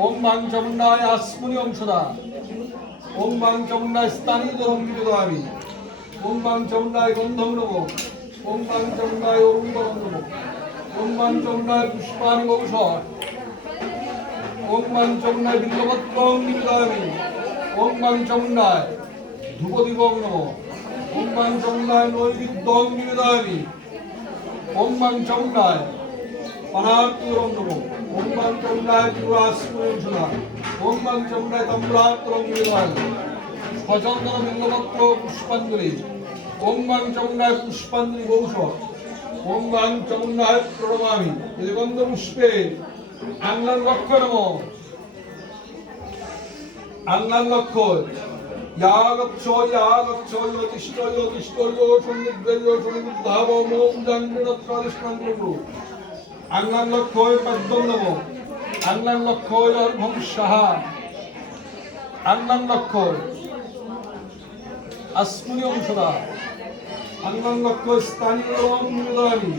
ওম বাং চামুণ্ডায় আসমনি অংশদা ওম বাং চামুণ্ডায় স্থানীয় দরঙ্গিতামি ওম বাং চামুণ্ডায় গন্ধম নম ওম বাং চামুণ্ডায় অরুণবরম নম ওম বাং চামুণ্ডায় পুষ্পানি ঔষধ ওম বাং চামুণ্ডায় বিল্লপত্রং নিবেদয়ামি ওম বাং চামুণ্ডায় ধূপদীপং নম ওম বাং চামুণ্ডায় নৈবেদ্যং নিবেদয়ামি ওম বাং চামুণ্ডায় পানার্তুরং নম ওম বাং চামুণ্ডায় ত্রিপুরাসমুঞ্জনা ওম বাং চামুণ্ডায় তাম্বূলাত্রং নিবেদয়ামি সচন্দন বিল্লপত্র পুষ্পাঞ্জলি ওম বাং চামুণ্ডায় পুষ্পাঞ্জলি ঔষধ ওম বাং চামুণ্ডায় প্রণমামি গন্ধ পুষ্পে আংলাং লক্ষ্য নম আংলাং লক্ষ্য আংলাং লক্ষ্য পদ্মম নম আংলাং লক্ষ্য অর্ঘম সাহা আংলাং লক্ষ্য আসমনি অংশদা আংলাং লক্ষ্য স্থানীয় নিবেদয়ামি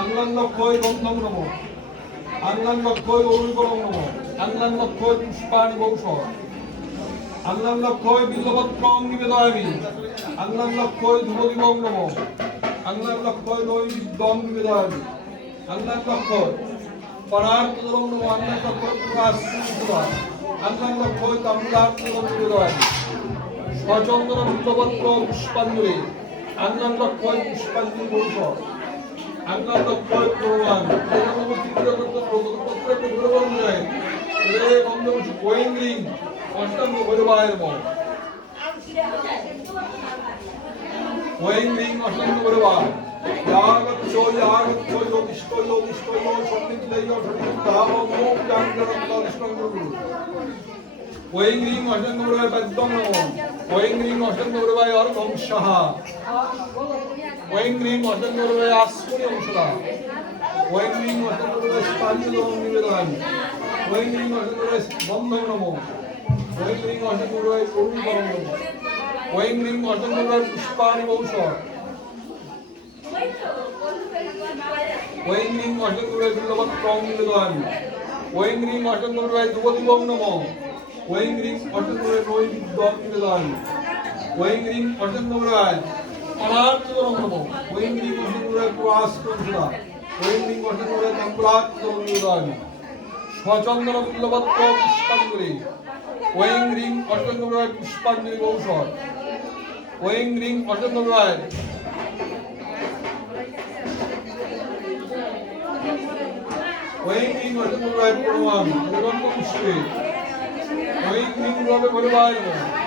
আংলাং লক্ষ্য গন্ধম নম আংলাং লক্ষ্য অরুণবরম নম আংলাং লক্ষ্য পুষ্পানি ঔষধ আংলাং লক্ষ্য বিল্লপত্রং নিবেদয়ামি আংলাং লক্ষ্য ধূপদীপং নম আংলাং লক্ষ্য নৈবেদ্যং নিবেদয়ামি আংলাং লক্ষ্য পরার্থদরং নম আংলাং লক্ষ্য পুরাসমুঞ্জনা আংলাং লক্ষ্য তাম্বূলাত্রং নিবেদয়ামি সচন্দন বিল্লপত্র পুষ্পাঞ্জলি আংলাং লক্ষ্য পুষ্পাঞ্জলি ঔষধ আংলাং লক্ষ্য প্রণাম গোয়েন্দ্রিং অষ্টাঙ্গ ভৈরবায় নমঃ গোয়েন্দ্রিং অষ্টাঙ্গ ভৈরবায় यागच्छो योगिष्ठो सन्निधेयो सन्निधावो मोम जांगरत्तलिष्णं गुरु ওয়েং রিং অসংগরবায় পদ্মম নম ওয়েং রিং অসংগরবায় অর্ঘম সাহা ওয়েং রিং অসংগরবায় আসমনি অংশদা ওয়েং রিং অসংগরবায় স্থানীয় নিবেদয়ামি ওয়েং রিং অসংগরবায় বন্ধম নম ওয়েং রিং অসংগরবায় অরুণবরম নম ওয়েং রিং অসংগরবায় পুষ্পানি ঔষধ ওয়েং রিং অসংগরবায় বিল্লপত্রং নিবেদয়ামি ওয়েং রিং অসংগরবায় ধূপদীপং নম ওয়েং রিং অসংগরবায় নৈবেদ্যং নিবেদয়ামি ওয়েং রিং অসংগরবায় পানার্তুরং নম ওয়েং রিং অসংগরবায় পুরাসমুঞ্জনা ওয়েং রিং অসংগরবায় তাম্বূলাত্রং নিবেদয়ামি সচন্দন বিল্লপত্র পুষ্পাঞ্জলি ওয়েং রিং অসংগরবায় পুষ্পাঞ্জলি ঔষধ ওয়েং রিং অসংগরবায় ওয়েং রিং অসংগরবায় প্রণমামি গন্ধ পুষ্পে ওয়েং রিং রবে ভৈরবায় নমঃ